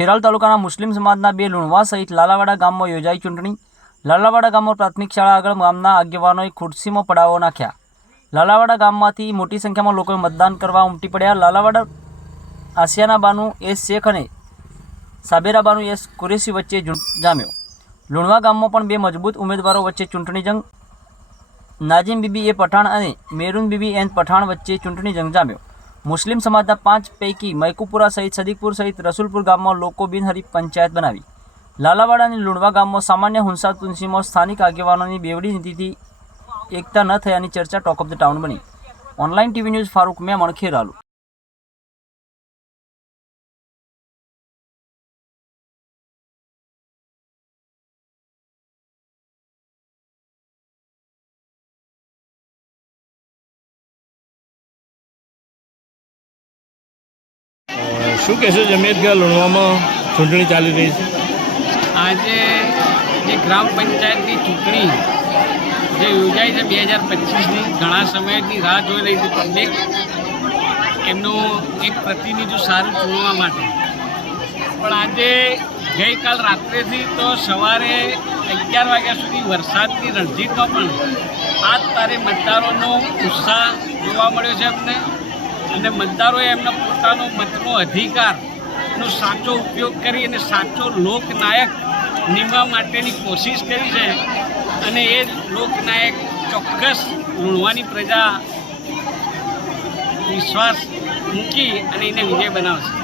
ખેરાલ તાલુકાના મુસ્લિમ સમાજના બે લુણવા સહિત લાલાવાડા ગામમાં યોજાઈ ચૂંટણી। લાલાવાડા ગામમાં પ્રાથમિક શાળા આગળ ગામના આગેવાનોએ ખુરશીમાં પડાવો નાખ્યા। લાલાવાડા ગામમાંથી મોટી સંખ્યામાં લોકોએ મતદાન કરવા ઉમટી પડ્યા। લાલાવાડા આસિયાના બાનુ એસ શેખ અને સાબેરા બાનુ એસ કુરેશી વચ્ચે જામ્યો। લુણવા ગામમાં પણ બે મજબૂત ઉમેદવારો વચ્ચે ચૂંટણી જંગ। નાજીમ બીબી એ પઠાણ અને મેરુન બીબી એન પઠાણ વચ્ચે ચૂંટણી જંગ જામ્યો। મુસ્લિમ સમાજના 5 પૈકી મૈકુપુરા સહિત સદીકપુર સહિત રસુલપુર ગામમાં લોકો બિનહરીફ પંચાયત બનાવી। લાલાવાડા અને લુણવા ગામમાં સામાન્ય હુંસા તુલસીમાં સ્થાનિક આગેવાનોની બેવડી નીતિથી એકતા ન થયાની ચર્ચા ટોક ઓફ ધ ટાઉન બની। Online TV news Farooq Memon Kheralu. શું કહેશો જમીયત કે લુણવામાં ચૂંટણી ચાલી રહી છે? આજે જે ગ્રામ પંચાયતની ચૂંટણી જે યોજાઈ છે 2025ની, ઘણા સમયથી રાહ જોઈ રહી હતી પબ્લિક એમનું એક પ્રતિનિધિ સારું ચૂંટવા માટે। પણ આજે ગઈકાલ રાત્રેથી તો સવારે 11 વાગ્યા સુધી વરસાદની રણજીતમાં પણ આજ તારે મતદારોનો ઉત્સાહ જોવા મળ્યો છે અમને, અને મતદારોએ એમના પોતાનો મતનો અધિકારનો સાચો ઉપયોગ કરી અને સાચો લોકનાયક નિમવા માટેની કોશિશ કરી છે, અને એ લોકનાયક ચોક્કસ લુણવાની પ્રજા વિશ્વાસ મૂકી અને એને વિજય બનાવશે।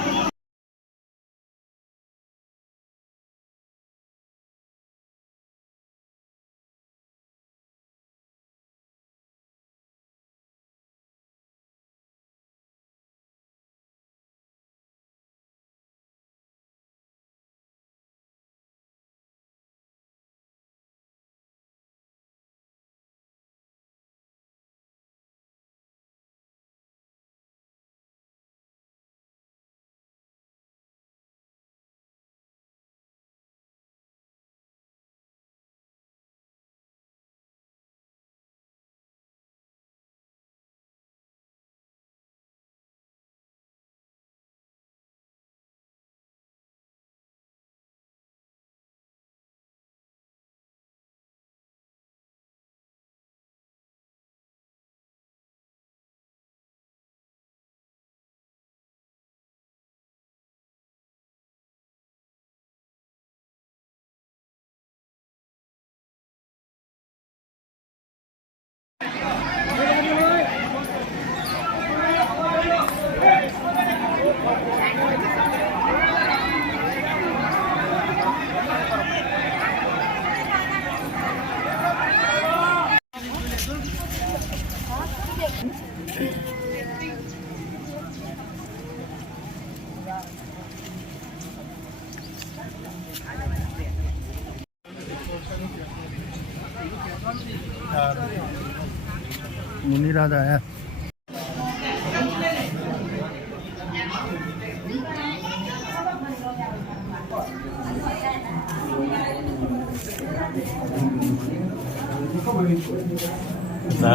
मुनीराज आया।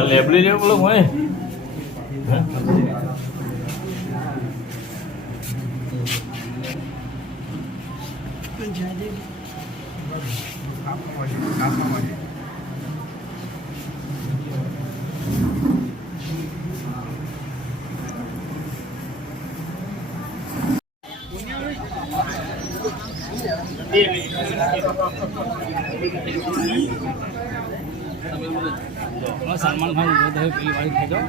લેબડી જેવું બોલો હોય સલમાન ખાન ઉભો થયો પેલી વાળી થઈ જાઓ।